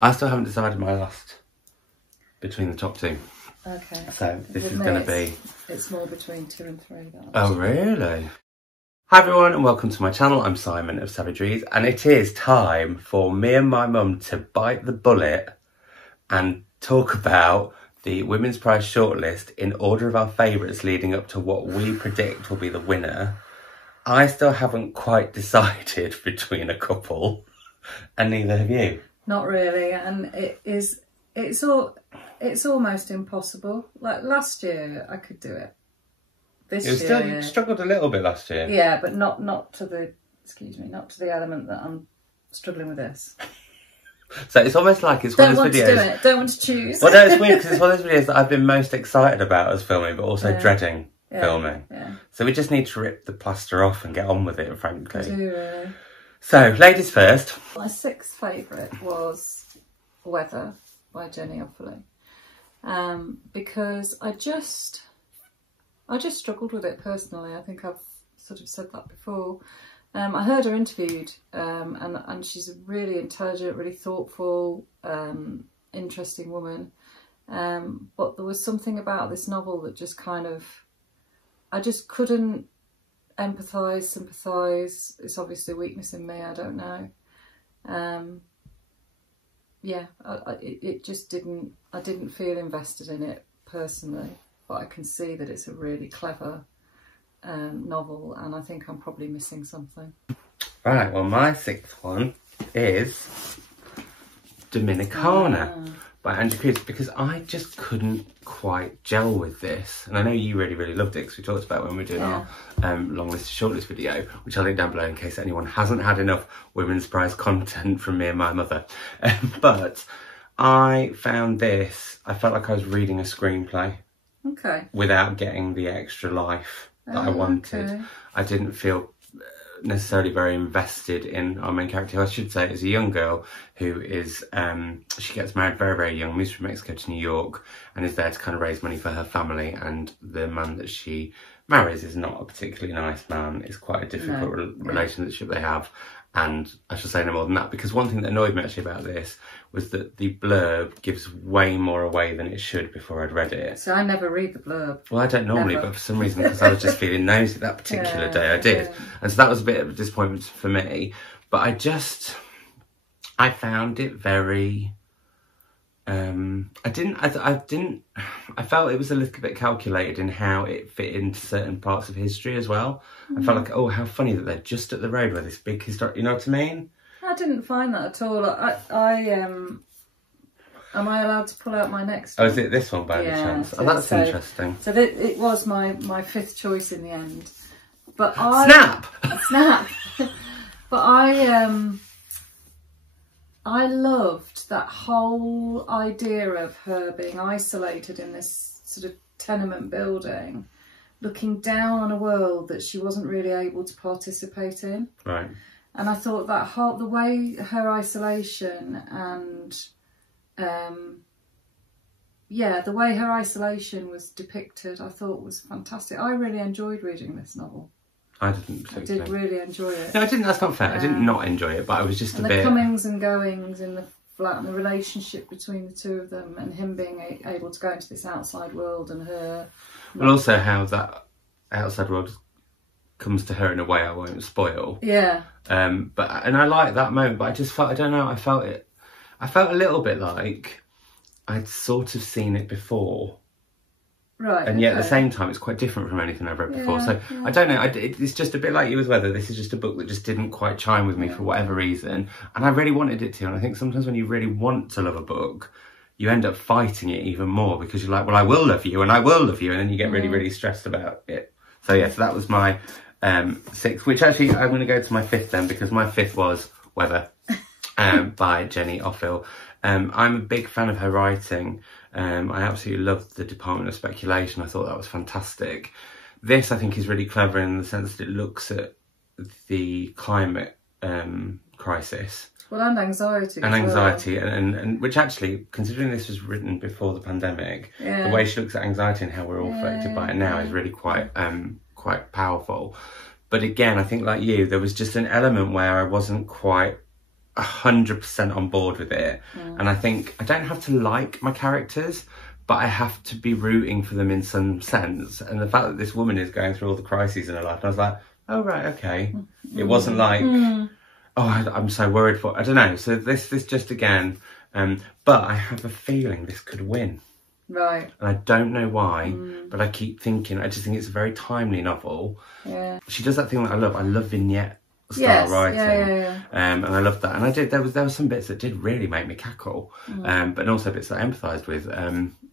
I still haven't decided my last between the top two. Okay. So this is going to be... It's more between 2 and 3. Oh, really? Hi everyone and welcome to my channel. I'm Simon of Savageries and it is time for me and my mum to bite the bullet and talk about the Women's Prize shortlist in order of our favourites leading up to what we predict will be the winner. I still haven't quite decided between a couple and neither have you. Not really, and it's almost impossible. Like last year I could do it. This year You struggled a little bit last year. Yeah, but not to the element that I'm struggling with this. So it's almost like it's one of those videos. Don't want to do it. Don't want to choose. Well, no, it's weird because it's one of those videos that I've been most excited about as filming, but also dreading filming. Yeah. So we just need to rip the plaster off and get on with it, frankly. I do really. So, ladies first. My sixth favourite was Weather by Jenny Offill. Because I just struggled with it personally. I think I've sort of said that before. I heard her interviewed, and she's a really intelligent, really thoughtful, interesting woman. But there was something about this novel that just kind of, I just couldn't empathise, sympathise. It's obviously a weakness in me, I don't know. It just didn't, I didn't feel invested in it personally, but I can see that it's a really clever novel and I think I'm probably missing something. Right, well my sixth one is Dominicana by Angie Cruz, because I just couldn't quite gel with this. And I know you really, really loved it because we talked about it when we were doing our long list of shortlist video, which I'll link down below in case anyone hasn't had enough Women's Prize content from me and my mother. But I found this, I felt like I was reading a screenplay. Okay. Without getting the extra life that I wanted. Okay. I didn't feel necessarily very invested in our main character, who I should say is a young girl who is, she gets married very, very young, moves from Mexico to New York and is there to kind of raise money for her family, and the man that she marries is not a particularly nice man. It's quite a difficult relationship they have. And I shall say no more than that, because one thing that annoyed me actually about this was that the blurb gives way more away than it should before I'd read it. So I never read the blurb. Well, I don't normally, but for some reason, because I was just feeling nosy that particular day, I did. And so that was a bit of a disappointment for me. But I found it very... I felt it was a little bit calculated in how it fit into certain parts of history as well. I felt like, oh, how funny that they're just at the road where this big historic, you know what I mean? I didn't find that at all. Am I allowed to pull out my next one? Oh, is it this one by any chance? Oh, that's interesting. So it was my fifth choice in the end. But Snap! But I loved that whole idea of her being isolated in this sort of tenement building, looking down on a world that she wasn't really able to participate in. Right. And I thought that the way her isolation and, the way her isolation was depicted, I thought was fantastic. I really enjoyed reading this novel. I didn't particularly. I did really enjoy it. No, I didn't. That's not fair. I didn't not enjoy it, but I was just a bit. The comings and goings in the flat and the relationship between the two of them, and him being able to go into this outside world and her. Well, also how that outside world comes to her in a way I won't spoil. Yeah. And I like that moment, but I just felt, I don't know, I felt a little bit like I'd sort of seen it before. Right. And yet at the same time, it's quite different from anything I've read before. So I don't know. It's just a bit like you as Weather. This is just a book that just didn't quite chime with me for whatever reason. And I really wanted it to. And I think sometimes when you really want to love a book, you end up fighting it even more because you're like, well, I will love you and I will love you. And then you get really, really stressed about it. So yeah, so that was my sixth, which actually I'm going to go to my fifth then, because my fifth was Weather by Jenny Offill. I'm a big fan of her writing. I absolutely loved the Department of Speculation. I thought that was fantastic. This, I think, is really clever in the sense that it looks at the climate crisis. Well, and anxiety. And anxiety, and which actually, considering this was written before the pandemic, the way she looks at anxiety and how we're all affected by it now is really quite powerful. But again, I think like you, there was just an element where I 100% on board with it. And I think I don't have to like my characters, but I have to be rooting for them in some sense. And the fact that this woman is going through all the crises in her life, and I was like, oh, right, okay. It wasn't like, oh, I'm so worried for, I don't know. So this just again, but I have a feeling this could win. Right. And I don't know why, but I keep thinking, I just think it's a very timely novel. Yeah. She does that thing that I love vignette style writing. And I love that. And there was some bits that did really make me cackle, but also bits that I empathised with.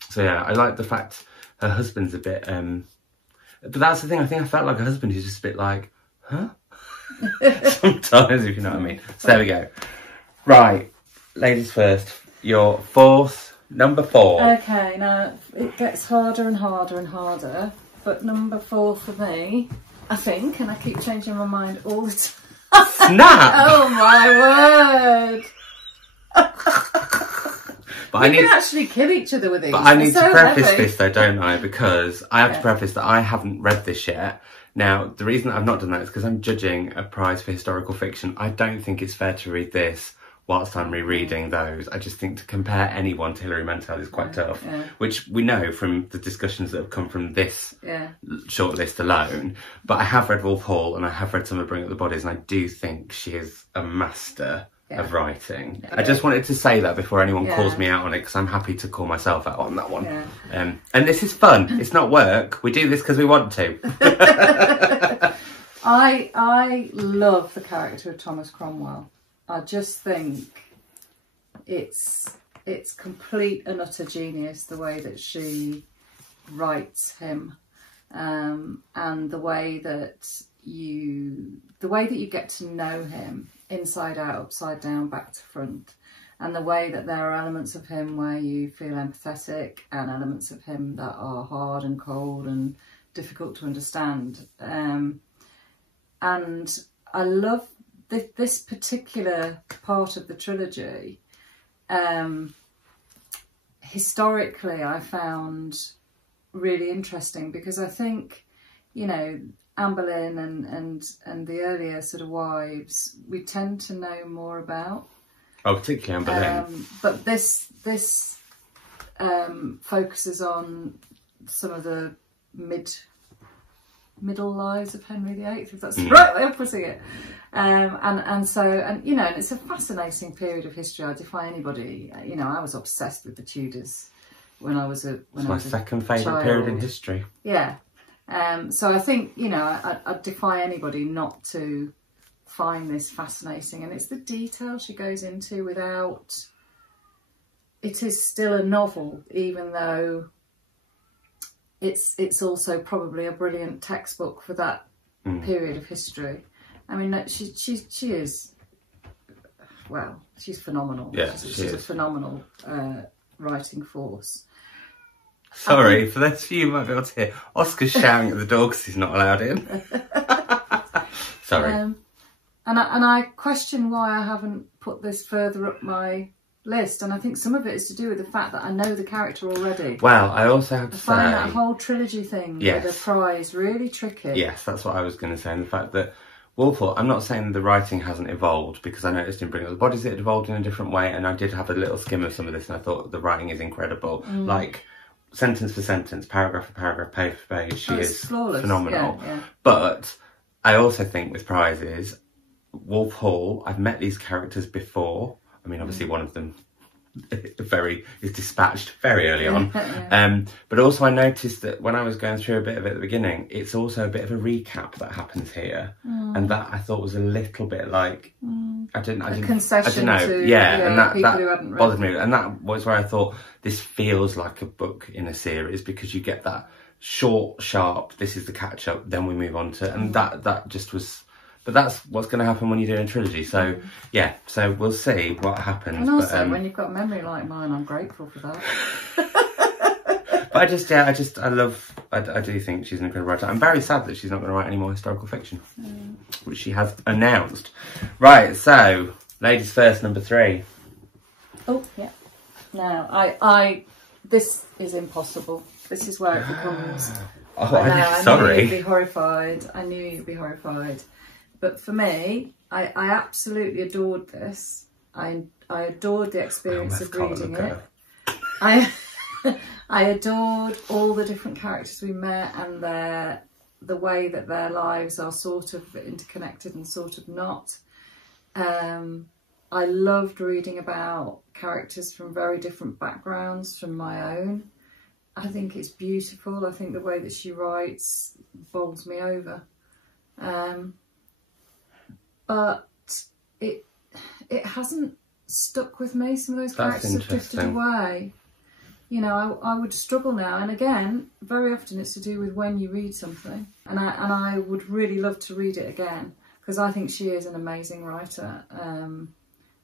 So yeah, I like the fact her husband's a bit, but that's the thing, I think I felt like her husband is just a bit like, huh? Sometimes, if you know what I mean. So there we go. Right, ladies first, your number 4. Okay, now it gets harder and harder and harder, but number 4 for me, I think, and I keep changing my mind all the time. Snap! Oh my word! But we can actually kill each other with these. But I need to preface this though, don't I? Because I have to preface that I haven't read this yet. Now, the reason I've not done that is because I'm judging a prize for historical fiction. I don't think it's fair to read this whilst I'm rereading those. I just think to compare anyone to Hilary Mantel is quite tough, which we know from the discussions that have come from this shortlist alone. But I have read Wolf Hall and I have read some of Bring Up the Bodies, and I do think she is a master of writing. I just wanted to say that before anyone calls me out on it, because I'm happy to call myself out on that one. And this is fun. It's not work. We do this because we want to. I love the character of Thomas Cromwell. I just think it's complete and utter genius the way that she writes him, and the way that you get to know him inside out, upside down, back to front, and the way that there are elements of him where you feel empathetic and elements of him that are hard and cold and difficult to understand. And I love this particular part of the trilogy. Historically, I found really interesting, because I think, you know, Anne Boleyn and the earlier sort of wives, we tend to know more about. Oh, particularly Anne Boleyn. But this focuses on some of the middle lives of Henry VIII, if that's the right way of putting it. And you know, and it's a fascinating period of history. I defy anybody. You know, I was obsessed with the Tudors when I was a my second favourite period in history. Yeah. So I think, you know, I'd defy anybody not to find this fascinating, and it's the detail she goes into without. It is still a novel, even though it's also probably a brilliant textbook for that period of history. I mean, she is, well, she's phenomenal. Yeah, she's a phenomenal writing force. Sorry, for those of you who might be able to hear, Oscar's shouting at the door because he's not allowed in. Sorry. And I question why I haven't put this further up my list, and I think some of it is to do with the fact that I know the character already. Well, I also have to say, I find that whole trilogy thing with the prize really tricky. Yes, that's what I was going to say, and the fact that Wolf Hall, I'm not saying the writing hasn't evolved, because I noticed in Bring Up the Bodies it evolved in a different way, and I did have a little skim of some of this, and I thought the writing is incredible. Like, sentence for sentence, paragraph for paragraph, page for page, she is flawless. Phenomenal. Yeah. But I also think with prizes, Wolf Hall, I've met these characters before. I mean, obviously one of them is dispatched very early on. But also I noticed that when I was going through a bit of it at the beginning, it's also a bit of a recap that happens here. And that I thought was a little bit like, I don't know. And that bothered me. And that was where I thought, this feels like a book in a series, because you get that short, sharp, this is the catch up, then we move on to, and that just was. But that's what's going to happen when you're doing a trilogy. So, yeah, so we'll see what happens. And also, when you've got a memory like mine, I'm grateful for that. But I do think she's an incredible writer. I'm very sad that she's not going to write any more historical fiction, which she has announced. Right, so, ladies first, number 3. Oh, yeah. Now, this is impossible. This is where it becomes... Sorry. I knew you'd be horrified. But for me, I absolutely adored this. I adored the experience of reading it. I adored all the different characters we met and the way that their lives are sort of interconnected and sort of not. I loved reading about characters from very different backgrounds from my own. I think it's beautiful. I think the way that she writes bowls me over. But it hasn't stuck with me. Some of those characters have drifted away. You know, I would struggle now. And again, very often it's to do with when you read something. And I would really love to read it again, because I think she is an amazing writer. And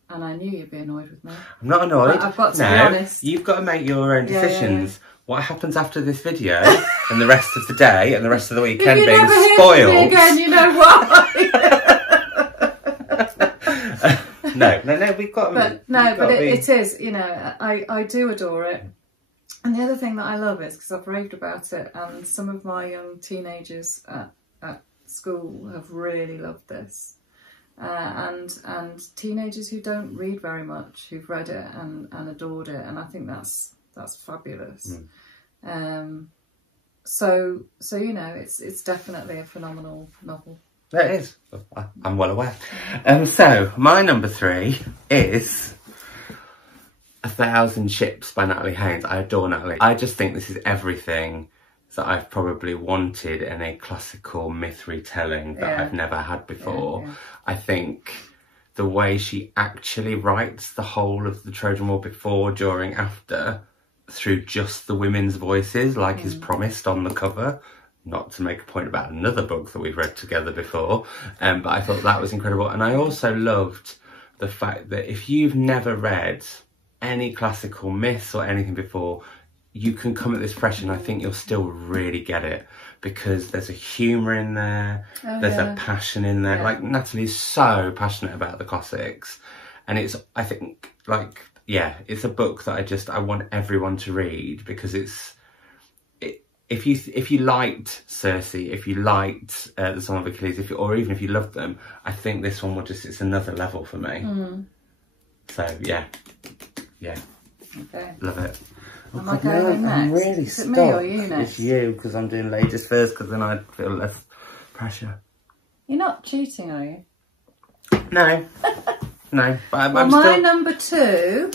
I knew you'd be annoyed with me. I'm not annoyed. But I've got to be honest. You've got to make your own decisions. Yeah. What happens after this video and the rest of the day and the rest of the weekend being spoiled? Me again, you know why? No, we've got. But it is. You know, I do adore it. And the other thing that I love is, because I've raved about it, and some of my young teenagers at school have really loved this. And teenagers who don't read very much, who've read it and adored it, and I think that's fabulous. So you know, it's definitely a phenomenal novel. It is. I'm well aware. So my number 3 is 1,000 Ships by Natalie Haynes. I adore Natalie. I just think this is everything that I've probably wanted in a classical myth retelling that I've never had before. Yeah. I think the way she actually writes the whole of the Trojan War before, during, after, through just the women's voices, like is promised on the cover. Not to make a point about another book that we've read together before, but I thought that was incredible. And I also loved the fact that if you've never read any classical myths or anything before, you can come at this fresh and I think you'll still really get it, because there's a humour in there, there's a passion in there. Like, Natalie's so passionate about the classics, and it's, I think, like, it's a book that I want everyone to read, because if you liked Circe, if you liked the Song of Achilles, or even if you loved them, I think this one it's another level for me. So yeah, okay, love it. Am I going next? I'm really stuck. Is it me or you next? It's you, because I'm doing ladies first, because then I feel less pressure. You're not cheating, are you? No, no. But I'm my number 2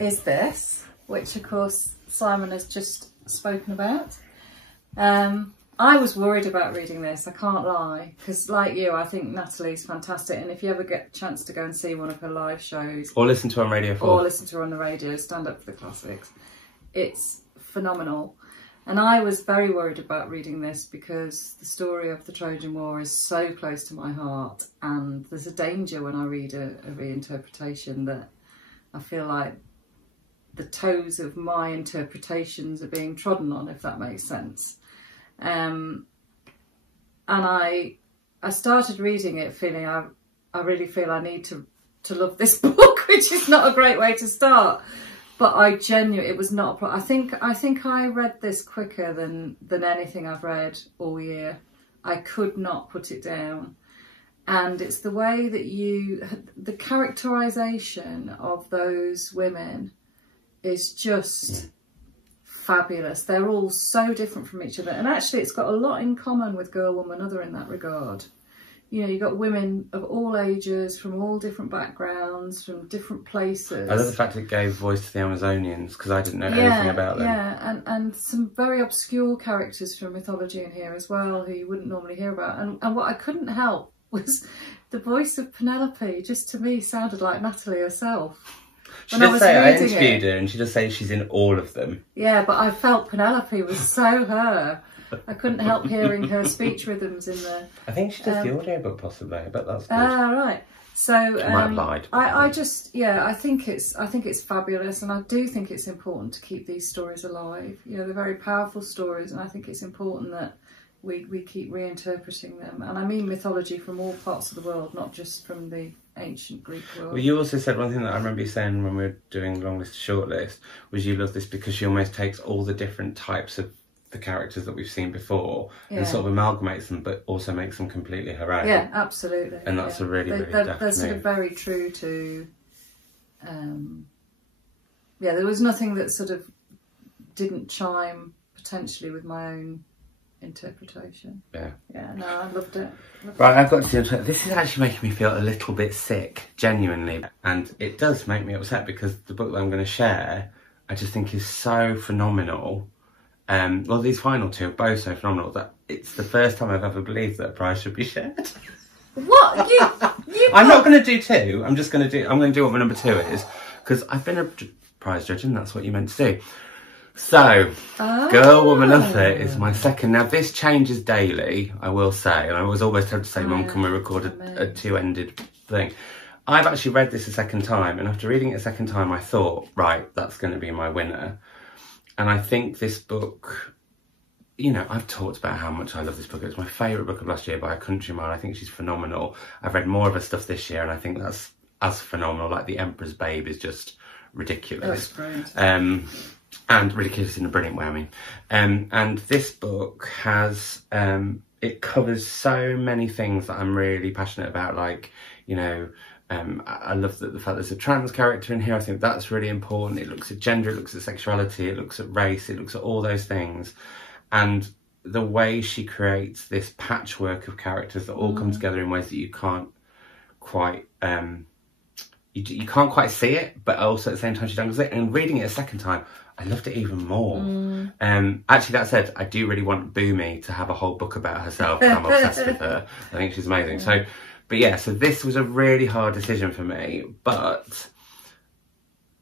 is this, which of course Simon has just spoken about. I was worried about reading this, I can't lie, because like you, I think Natalie's fantastic, and if you ever get a chance to go and see one of her live shows, or listen to her on Radio 4, or listen to her on the radio, Stand Up for the Classics, it's phenomenal. And I was very worried about reading this because the story of the Trojan War is so close to my heart, and there's a danger when I read a reinterpretation that I feel like the toes of my interpretations are being trodden on, if that makes sense. And I started reading it feeling I really feel I need to love this book, which is not a great way to start. But it was not a problem. I think I read this quicker than anything I've read all year. I could not put it down. And it's the way that the characterisation of those women is just fabulous. They're all so different from each other, and actually it's got a lot in common with Girl, Woman, Other in that regard. You know, you've got women of all ages, from all different backgrounds, from different places. I love the fact it gave voice to the Amazonians, because I didn't know anything about them. Yeah, and some very obscure characters from mythology in here as well, who you wouldn't normally hear about. And what I couldn't help was the voice of Penelope, just to me sounded like Natalie herself. She did say, I interviewed her, and she does say she's in all of them. Yeah, but I felt Penelope was so her. I couldn't help hearing her speech rhythms in the... I think she does the audiobook, possibly. I bet that's good. Right. So I might have lied. I think it's fabulous, and I do think it's important to keep these stories alive. You know, they're very powerful stories, and I think it's important that we keep reinterpreting them. And I mean mythology from all parts of the world, not just from the ancient Greek world. Well, you also said one thing that I remember you saying when we were doing Long List to Shortlist, was you love this because she almost takes all the different types of the characters that we've seen before and sort of amalgamates them, but also makes them completely her own. Yeah, absolutely. And that's a really deft they're sort of very true to. There was nothing that sort of didn't chime potentially with my own interpretation. Yeah, no, I loved it. Right, I've got to. This is actually making me feel a little bit sick, genuinely, and it does make me upset because the book that I'm going to share, I just think is so phenomenal. Well, these final two are both so phenomenal that it's the first time I've ever believed that a prize should be shared. What? I'm not going to do two. I'm going to do what my number two is, because I've been a prize judge and that's what you're meant to do. So, Girl, Woman, Other is my second. Now, this changes daily, I will say, and I was always tempted to say, Mum, can we record a two-ended thing? I've actually read this a second time, and after reading it a second time, I thought, right, that's going to be my winner. And I think this book, you know, I've talked about how much I love this book. It's my favourite book of last year by a country mile. I think she's phenomenal. I've read more of her stuff this year, and I think that's as phenomenal. Like The Emperor's Babe is just ridiculous. That's brilliant. And ridiculous in a brilliant way, I mean. And this book has, it covers so many things that I'm really passionate about, like, you know, I love the fact there's a trans character in here. I think that's really important. It looks at gender, it looks at sexuality, it looks at race, it looks at all those things. And the way she creates this patchwork of characters that all come together in ways that you can't quite, you can't quite see it, but also at the same time she does it. And reading it a second time, I loved it even more. Actually, that said, I do really want Boomy to have a whole book about herself, because I'm obsessed with her. I think she's amazing. So, but yeah, so this was a really hard decision for me, but,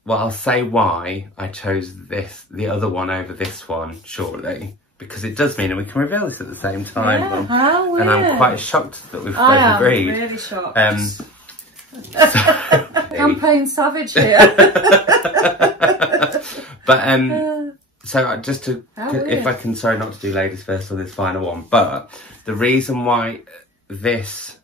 well, I'll say why I chose the other one over this one shortly, because it does mean, and we can reveal this at the same time, yeah, how weird. And I'm quite shocked that we've both agreed. I'm really shocked. Campaign savage here. But so just to, if I can, sorry not to do ladies first on this final one, but the reason why this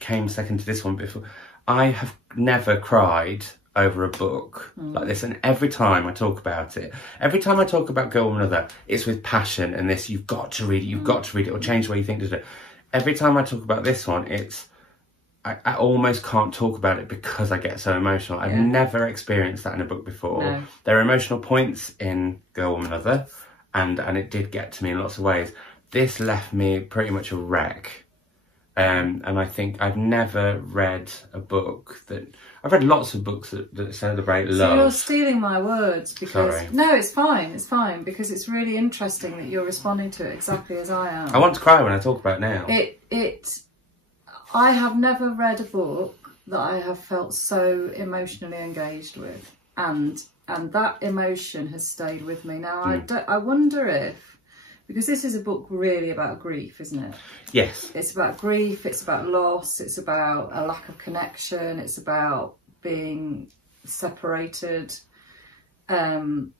came second to this one before, I have never cried over a book like this, and every time I talk about it, every time I talk about Girl, Woman, Other, it's with passion and this, you've got to read it, you've got to read it, or change the way you think to it. Every time I talk about this one, it's, I almost can't talk about it because I get so emotional. I've never experienced that in a book before. No. There are emotional points in Girl, Woman, Other, and it did get to me in lots of ways. This left me pretty much a wreck. And I think I've never read a book that... I've read lots of books that celebrate love. So you're stealing my words because... Sorry. No, it's fine, because it's really interesting that you're responding to it exactly as I am. I want to cry when I talk about it now. I have never read a book that I have felt so emotionally engaged with, and that emotion has stayed with me. Now, I wonder if, because this is a book really about grief, isn't it? Yes. It's about grief, it's about loss, it's about a lack of connection, it's about being separated. And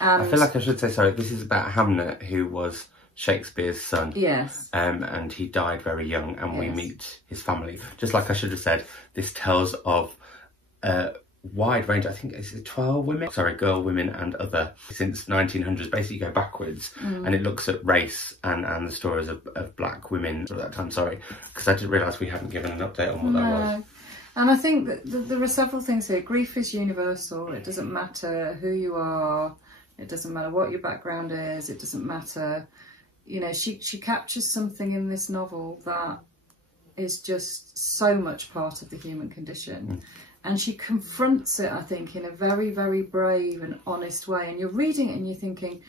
I feel like I should say, sorry, this is about Hamnet, who was Shakespeare's son. Yes. And he died very young, and we meet his family. Just like I should have said, this tells of a wide range, I think it's 12 women, Girl, Women and Other, since 1900s, basically go backwards, and it looks at race and the stories of black women at that time, because I didn't realise we hadn't given an update on what that was. And I think that there are several things here. Grief is universal. It doesn't matter who you are, it doesn't matter what your background is, it doesn't matter. You know, she captures something in this novel that is just so much part of the human condition. And she confronts it, I think, in a very, very brave and honest way. And you're reading it and you're thinking,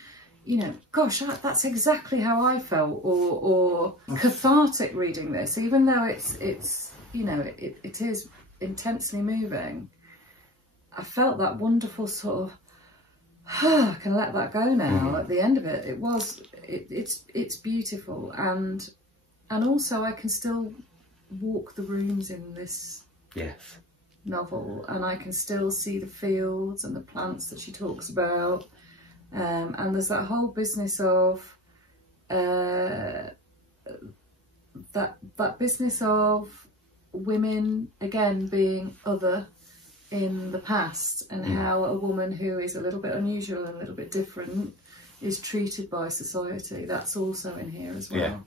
you know, gosh, that's exactly how I felt, or cathartic reading this, even though it's you know, it is intensely moving. I felt that wonderful sort of, I can let that go now. At the end of it, it's beautiful, and also I can still walk the rooms in this novel, and I can still see the fields and the plants that she talks about, and there's that whole business of that business of women again being other in the past, and how a woman who is a little bit unusual and a little bit different is treated by society. That's also in here as well. Yeah.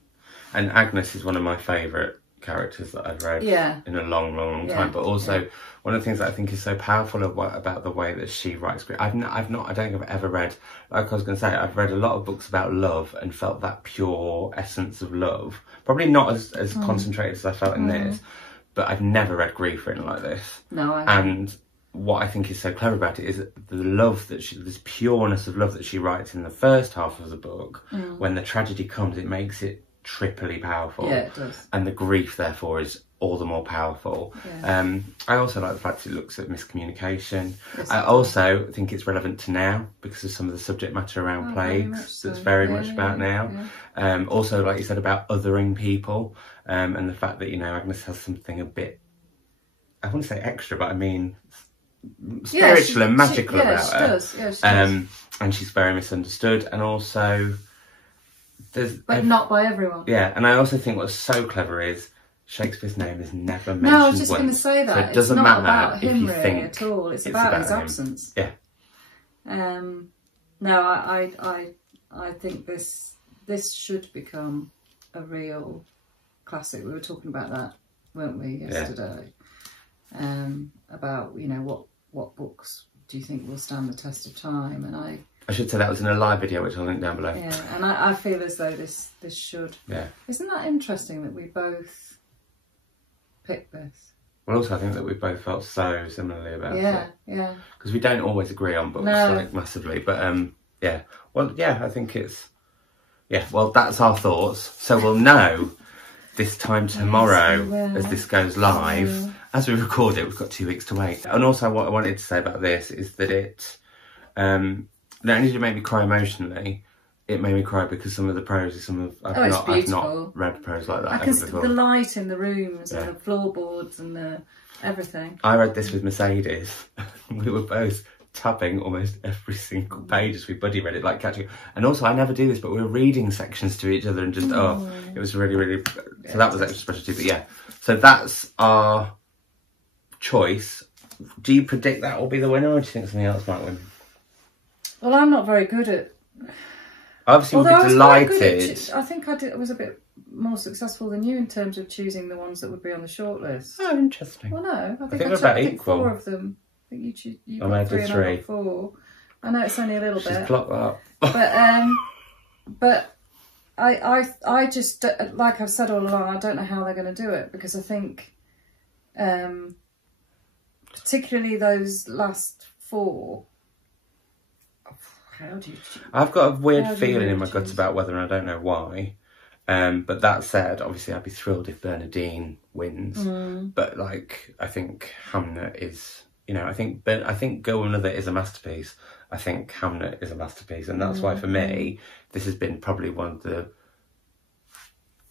And Agnes is one of my favourite characters that I've read in a long time. But also one of the things that I think is so powerful about the way that she writes. I don't think I've ever read, like I was going to say, I've read a lot of books about love and felt that pure essence of love. Probably not as concentrated as I felt in this, but I've never read grief written like this. No, I haven't. And what I think is so clever about it is the love that this pureness of love that she writes in the first half of the book. When the tragedy comes, it makes it triply powerful. Yeah, it does. And the grief, therefore, is all the more powerful. Yeah. I also like the fact it looks at miscommunication. Yes, I also think it's relevant to now because of some of the subject matter around plagues. That's very much about now. Yeah. Also, like you said, about othering people, and the fact that, you know, Agnes has something a bit, I wouldn't say extra, but I mean spiritual and magical about her. Does. Yeah, she does. And she's very misunderstood, and also but not by everyone. Yeah, and I also think what's so clever is Shakespeare's name is never mentioned. No, I was just going to say that. So it doesn't matter about him if you really think at all. It's about his him. absence. Yeah. No, I think this should become a real classic. We were talking about that, weren't we, yesterday? Yeah. About, you know, what books do you think will stand the test of time? And I should say that was in a live video, which I'll link down below. Yeah, and I feel as though this should. Yeah. Isn't that interesting that we both picked this? Well, also I think that we both felt so similarly about it. Yeah. Because we don't always agree on books, like massively, but yeah. Well, yeah, I think it's well, that's our thoughts. So we'll know this time tomorrow as this goes live. Yeah. As we record it, we've got 2 weeks to wait. And also, what I wanted to say about this is that it not only did it make me cry emotionally, it made me cry because some of the prose is I've not read prose like that. I can see the light in the rooms and the floorboards and the everything. I read this with Mercedes. We were both tapping almost every single page as we buddy read it, like catching. And also, I never do this, but we were reading sections to each other and just it was really. So that was extra special too. But yeah, so that's our choice. Do you predict that will be the winner, or do you think something else might win? Well, I'm not very good at. Obviously, we'll be delighted. I think I was a bit more successful than you in terms of choosing the ones that would be on the shortlist. Oh, interesting. Well, no, I think we're about equal. 4 of them. I think you got 3 and I got 4. I know it's only a little bit. She's clocked that. But I just, like I've said all along, I don't know how they're going to do it, because I think, particularly those last 4. How do you? I've got a weird feeling in my gut about whether, and I don't know why. But that said, obviously I'd be thrilled if Bernardine wins. But like, I think Hamnet is, you know, I think Go Another is a masterpiece. I think Hamnet is a masterpiece, and that's why for me this has been probably one of the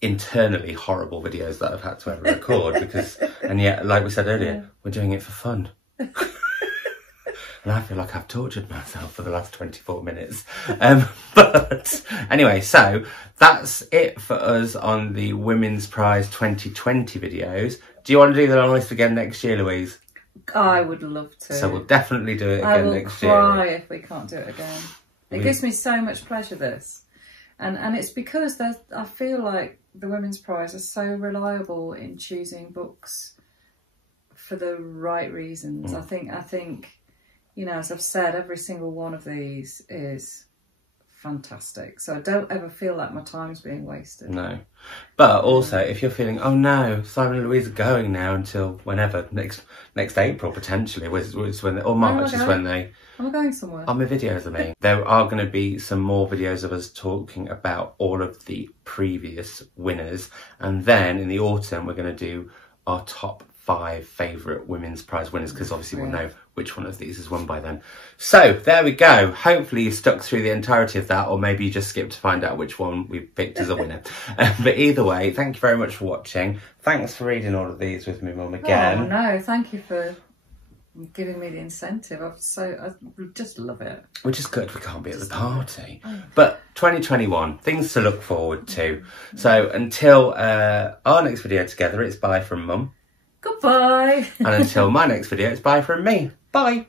internally horrible videos that I've had to ever record because, and yet, like we said earlier, we're doing it for fun. And I feel like I've tortured myself for the last 24 minutes. But anyway, so that's it for us on the Women's Prize 2020 videos. Do you want to do the long list again next year, Louise? I would love to. So we'll definitely do it again next year. I will cry if we can't do it again. It gives me so much pleasure, this. And it's because I feel like the Women's Prize is so reliable in choosing books for the right reasons. I think, you know, as I've said, every single one of these is fantastic. So I don't ever feel like my time's being wasted. No. But also, if you're feeling, oh no, Simon and Louise are going now until whenever, next April potentially, or March is when they... I'm going somewhere. On my videos, I mean. There are going to be some more videos of us talking about all of the previous winners. And then in the autumn, we're going to do our top 5 favourite Women's Prize winners, because obviously we'll know which one of these has won by then. So there we go. Hopefully you stuck through the entirety of that, or maybe you just skipped to find out which one we picked as a winner. But either way, thank you very much for watching. Thanks for reading all of these with me, Mum, again. Oh no, thank you for giving me the incentive. I just love it. Which is good, we can't be at the party. But 2021, things to look forward to. So until our next video together, it's bye from Mum. Goodbye. And until my next video, it's bye from me. Bye.